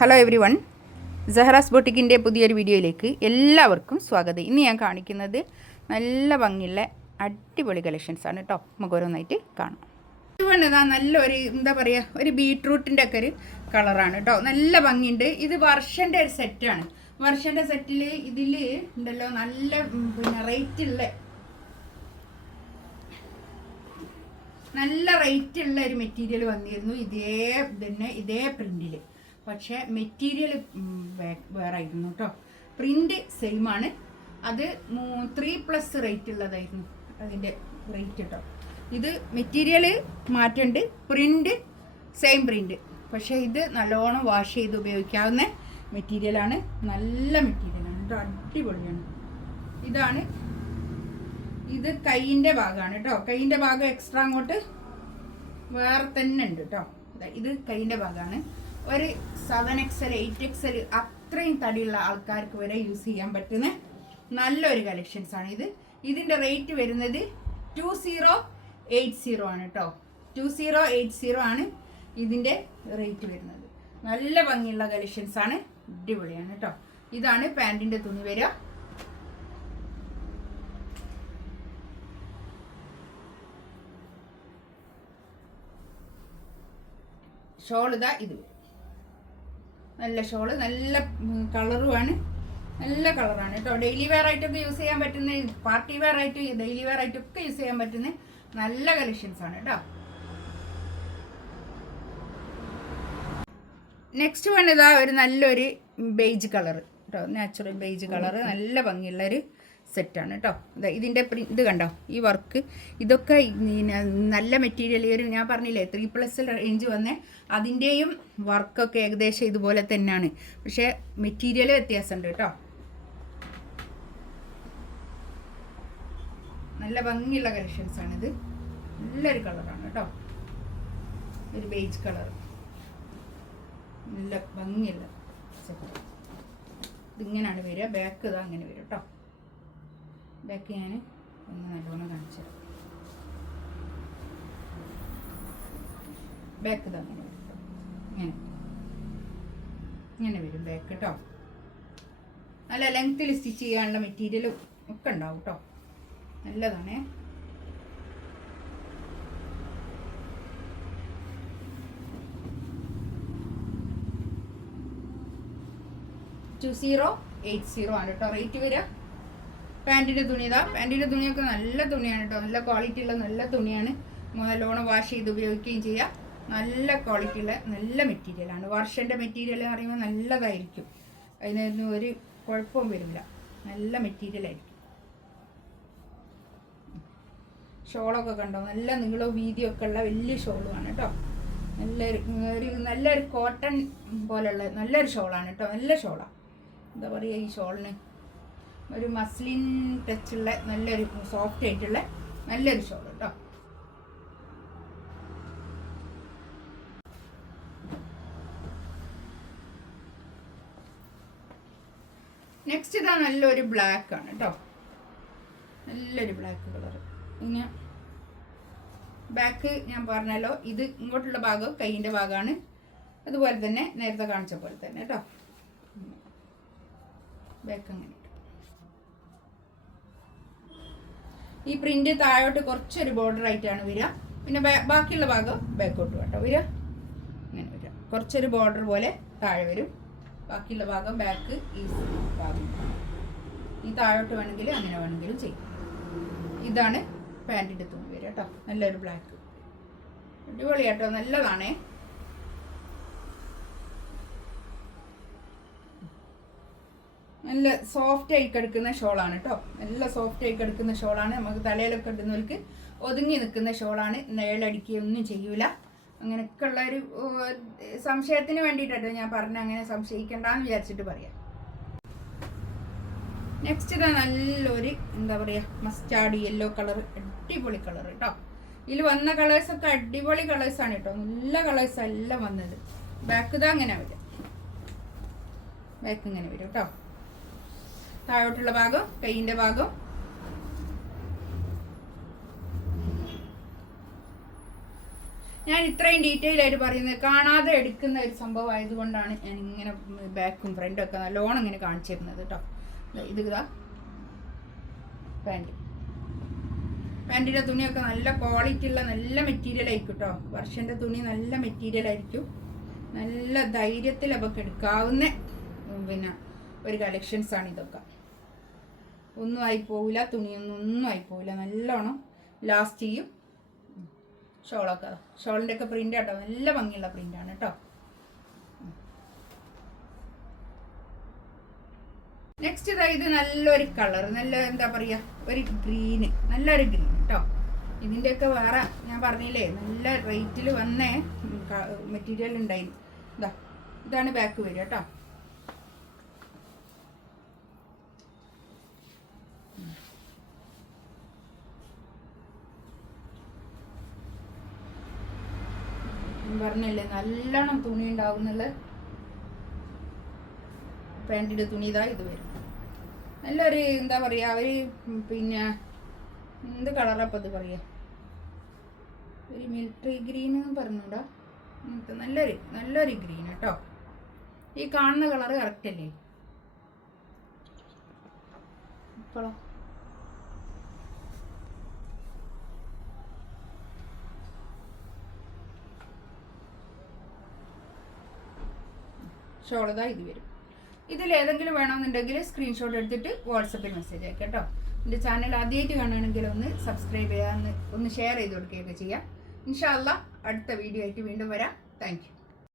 Hello everyone സഹറാസ് ബൊട്ടിക്കിന്റെ പുതിയൊരു വീഡിയോയിലേക്ക് എല്ലാവർക്കും സ്വാഗതം. ഇന്ന് ഞാൻ കാണിക്കുന്നത് നല്ല ഭംഗിയുള്ള അടിപൊളി കളക്ഷൻസ് ആണ് കേട്ടോ നമുക്ക് ഓരോന്നായിട്ട് കാണാം. ഇത് ഇതാ നല്ലൊരു എന്താ പറയുക ഒരു ബീട്രൂട്ടിന്റെ ഒക്കെ ഒരു കളറാണ് കേട്ടോ നല്ല ഭംഗിയുണ്ട്. ഇത് വർഷന്റെ ഒരു സെറ്റാണ് വർഷന്റെ സെറ്റിൽ ഇതിൽ ഉണ്ടല്ലോ നല്ല പിന്നെ റേറ്റ് ഉള്ള നല്ല റേറ്റ് ഉള്ള ഒരു മെറ്റീരിയൽ വന്നിരുന്നു. ഇതേ തന്നെ ഇതേ പ്രിന്റിൽ പക്ഷേ മെറ്റീരിയൽ വേറെ ആയിരുന്നു കേട്ടോ. പ്രിന്റ് സെയിം ആണ് അത് ത്രീ പ്ലസ് റേറ്റ് ഉള്ളതായിരുന്നു അതിന്റെ റേറ്റ് കേട്ടോ. ഇത് മെറ്റീരിയൽ മാറ്റുണ്ട്. Print same print. പക്ഷേ ഇത് നല്ലോണം വാഷ് ചെയ്ത് ഉപയോഗിക്കാവുന്ന മെറ്റീരിയലാണ്. നല്ല മെറ്റീരിയലാണ് കേട്ടോ. അടിപൊളിയാണ്. ഇതാണ്. ഇത് കൈയിന്റെ ഭാഗമാണ് കേട്ടോ. കൈയിന്റെ ഭാഗം എക്സ്ട്രാ അങ്ങോട്ട് വേറെ തന്നെ ഉണ്ട് കേട്ടോ. ഇത് കൈയിന്റെ ഭാഗമാണ്. ഒരു സെവൻ എക്സൽ എയ്റ്റ് എക്സൽ അത്രയും തടിയുള്ള ആൾക്കാർക്ക് വരെ യൂസ് ചെയ്യാൻ പറ്റുന്ന നല്ലൊരു കളക്ഷൻസ് ആണ് ഇത്. ഇതിന്റെ റേറ്റ് വരുന്നത് ടു സീറോ എയ്റ്റ് സീറോ ആണ് കേട്ടോ ടു സീറോ എയ്റ്റ് സീറോ ആണ് ഇതിന്റെ റേറ്റ് വരുന്നത്. നല്ല ഭംഗിയുള്ള കളക്ഷൻസ് ആണ്. അടിപൊളിയാണ് കേട്ടോ ഇതാണ് പാന്റിന്റെ തുണി വരിക ഷോൾ ഇതാ ഇത്. വരും നല്ല ഷോൾ നല്ല കളറുമാണ്. നല്ല കളറാണ് കേട്ടോ. ഡെയിലി വെയർ ആയിട്ടൊക്കെ യൂസ് ചെയ്യാൻ പറ്റുന്ന പാർട്ടി വെയർ ആയിട്ട് ഡെയിലി വെയർ ആയിട്ടൊക്കെ യൂസ് ചെയ്യാൻ പറ്റുന്ന നല്ല കളക്ഷൻസ് ആണ് കേട്ടോ. നെക്സ്റ്റ് വൺ ഒരു നല്ലൊരു ബേജ് കളർ കേട്ടോ നാച്ചുറൽ ബേജ് കളർ നല്ല ഭംഗിയുള്ള ഒരു സെറ്റാണ് കേട്ടോ. ഇതാ ഇതിന്റെ ഇത് കണ്ടോ? ഈ വർക്ക്. ഇതൊക്കെ നല്ല മെറ്റീരിയൽ ഒരു ഞാൻ പറഞ്ഞില്ലേ ത്രീ പ്ലസ് റേഞ്ച് വന്നേ അതിന്റെയും വർക്കൊക്കെ ഏകദേശം ഇതുപോലെ തന്നെയാണ്. പക്ഷേ മെറ്റീരിയൽ വ്യത്യാസമുണ്ട് കേട്ടോ. നല്ല ഭംഗിയുള്ള കളക്ഷൻസ് ഇത് നല്ലൊരു കളറാണ് കേട്ടോ. ഒരു ബേജ് കളർ. നല്ല ഭംഗിയുള്ള ഇതിങ്ങനെയാണ് വരിക. ബാക്ക് ഇതാ അങ്ങനെ വരും കേട്ടോ. ബാക്ക് ഞാൻ ഒന്ന് നല്ലോണം കാണിച്ചു തരാം. ബാക്ക് തന്നെ. ഇങ്ങനെ. ഇങ്ങനെ വരും ബാക്ക് കേട്ടോ നല്ല ലെങ്ത്തിൽ സ്റ്റിച്ച് ചെയ്യാനുള്ള മെറ്റീരിയലും ഒക്കെ ഉണ്ടാവും കേട്ടോ നല്ലതാണേ. ടു സീറോ എയ്റ്റ് സീറോ ആണ് കേട്ടോ റേറ്റ് വരിക. പാന്റിന്റെ തുണി ഇതാ. പാന്റിന്റെ തുണിയൊക്കെ നല്ല തുണിയാണ് കേട്ടോ നല്ല ക്വാളിറ്റി ഉള്ള നല്ല തുണിയാണ്. നല്ലോണം വാഷ് ചെയ്ത് ഉപയോഗിക്കുകയും ചെയ്യാം. നല്ല ക്വാളിറ്റി ഉള്ള നല്ല മെറ്റീരിയലാണ് വർഷന്റെ മെറ്റീരിയൽ എന്ന് പറയുമ്പോൾ നല്ലതായിരിക്കും. അതിനൊന്നും ഒരു കുഴപ്പവും വരില്ല. നല്ല മെറ്റീരിയലായിരിക്കും ഷോളൊക്കെ കണ്ടോ? നല്ല നീളവും വീതിയൊക്കെ ഉള്ള വലിയ ഷോളുമാണ് കേട്ടോ നല്ലൊരു നല്ലൊരു കോട്ടൺ പോലുള്ള നല്ലൊരു ഷോളാണ് കേട്ടോ നല്ല ഷോളാണ് എന്താ പറയുക ഈ ഷോളിന്? ഒരു മസ്ലിൻ ടച്ചുള്ള നല്ലൊരു സോഫ്റ്റ് ആയിട്ടുള്ള നല്ലൊരു ഷോൾ കേട്ടോ. നെക്സ്റ്റ് ഇതാ നല്ലൊരു ബ്ലാക്ക് ആണ് കേട്ടോ. നല്ലൊരു ബ്ലാക്ക് കളർ ഇങ്ങനെ ബാക്ക് ഞാൻ പറഞ്ഞല്ലോ ഇത് ഇങ്ങോട്ടുള്ള ഭാഗം കൈയിന്റെ ഭാഗമാണ്. അതുപോലെ തന്നെ നേരത്തെ കാണിച്ച പോലെ തന്നെ കേട്ടോ. ബാക്ക് അങ്ങനെ. ഈ പ്രിന്റ് താഴോട്ട് കുറച്ചൊരു ബോർഡർ ആയിട്ടാണ് വരിക. പിന്നെ ബാക്കിയുള്ള ഭാഗം ബാക്കോട്ട് കേട്ടോ വരിക. അങ്ങനെ വരിക. കുറച്ചൊരു ബോർഡർ പോലെ താഴെ വരും. ബാക്കിയുള്ള ഭാഗം ബാക്ക് ഈ ഭാഗം. ഈ താഴോട്ട് വേണമെങ്കിൽ അങ്ങനെ വേണമെങ്കിലും ചെയ്യും. ഇതാണ് പാന്റിന്റെ തുണി വരിക കേട്ടോ. നല്ലൊരു ബ്ലാക്ക് അടിപൊളി കേട്ടോ. നല്ലതാണേ. നല്ല സോഫ്റ്റ് ആയി കിടക്കുന്ന ഷോളാണ് കേട്ടോ നല്ല സോഫ്റ്റ് ആയി കിടക്കുന്ന ഷോളാണ്. നമുക്ക് തലയിലൊക്കെ ഇടുന്നവർക്ക് ഒതുങ്ങി നിൽക്കുന്ന ഷോളാണ്. നിഴലടിക്കുകയൊന്നും ചെയ്യൂല. അങ്ങനെയൊക്കെ ഉള്ള ഒരു സംശയത്തിന് വേണ്ടിയിട്ടോ ഞാൻ പറഞ്ഞ അങ്ങനെ സംശയിക്കണ്ടെന്ന് വിചാരിച്ചിട്ട് പറയാം. നെക്സ്റ്റ് ഇതാ നല്ലൊരു എന്താ പറയുക മസ്റ്റാർഡ് യെല്ലോ കളർ അടിപൊളി കളർ കേട്ടോ ഇതിൽ വന്ന കളേഴ്സൊക്കെ അടിപൊളി കളേഴ്സാണ് കേട്ടോ നല്ല കളേഴ്സ് എല്ലാം വന്നത്. ബാക്ക് ഇതാ അങ്ങനെ വരും. ബാക്ക് ഇങ്ങനെ വരും കേട്ടോ താഴോട്ടുള്ള ഭാഗം കൈയിന്റെ ഭാഗം. ഞാൻ ഇത്രയും ഡീറ്റെയിൽ ആയിട്ട് പറയുന്നത് കാണാതെ എടുക്കുന്ന ഒരു സംഭവം ആയതുകൊണ്ടാണ് ഞാൻ ഇങ്ങനെ ബാക്കും ഫ്രണ്ടും ഒക്കെ നല്ലോണം ഇങ്ങനെ കാണിച്ചു തരുന്നത് കേട്ടോ ഇത് ഇതാ. പാന്റ് പാന്റിന്റെ തുണിയൊക്കെ നല്ല ക്വാളിറ്റി ഉള്ള നല്ല മെറ്റീരിയൽ ആയിരിക്കും കേട്ടോ വർഷന്റെ തുണി നല്ല മെറ്റീരിയൽ ആയിരിക്കും. നല്ല ധൈര്യത്തിൽ അവർക്ക് എടുക്കാവുന്ന പിന്നെ ഒരു കളക്ഷൻസ് ആണ് ഇതൊക്കെ. ഒന്നും ആയി പോവില്ല തുണിയൊന്നും ഒന്നും ആയി പോവില്ല. നല്ലോണം ലാസ്റ്റ് ചെയ്യും ഷോളൊക്കെ ഷോളിന്റെ ഒക്കെ പ്രിന്റ് കേട്ടോ. നല്ല ഭംഗിയുള്ള പ്രിന്റാണ് കേട്ടോ. നെക്സ്റ്റ് ഇതാ ഇത് നല്ലൊരു കളർ നല്ല എന്താ പറയുക ഒരു ഗ്രീന് നല്ലൊരു ഗ്രീൻ കേട്ടോ ഇതിന്റെയൊക്കെ വേറെ ഞാൻ പറഞ്ഞില്ലേ നല്ല റേറ്റിൽ വന്നേ മെറ്റീരിയൽ ഉണ്ടായി ഇതാ ഇതാണ് ബാക്ക് വരിക കേട്ടോ ഞാൻ പറഞ്ഞില്ലേ നല്ലോണം തുണി ഉണ്ടാവുന്നുള്ള പാന്റിന്റെ തുണി ഇതാ ഇത് വരും. നല്ലൊരു എന്താ പറയുക ഒരു പിന്നെ എന്ത് കളറപ്പം ഇത് പറയുക ഒരു മിലിറ്ററി ഗ്രീൻ എന്ന് പറഞ്ഞൂടാ. നല്ലൊരു നല്ലൊരു ഗ്രീൻ കേട്ടോ. ഈ കാണുന്ന കളറ് കറക്റ്റ് അല്ലേ? ഇപ്പോഴോ ഷോളതാ ഇത് വരും. ഇതിൽ ഏതെങ്കിലും വേണമെന്നുണ്ടെങ്കിൽ സ്ക്രീൻഷോട്ട് എടുത്തിട്ട് വാട്സപ്പിൽ മെസ്സേജ് അയക്കാം കേട്ടോ. എന്റെ ചാനൽ ആദ്യമായിട്ട് കാണുകയാണെങ്കിൽ ഒന്ന് സബ്സ്ക്രൈബ് ചെയ്യാമെന്ന് ഒന്ന് ഷെയർ ചെയ്ത് കൊടുക്കുകയൊക്കെ ചെയ്യാം. ഇൻഷാല്ല അടുത്ത വീഡിയോ ആയിട്ട് വീണ്ടും വരാം. താങ്ക്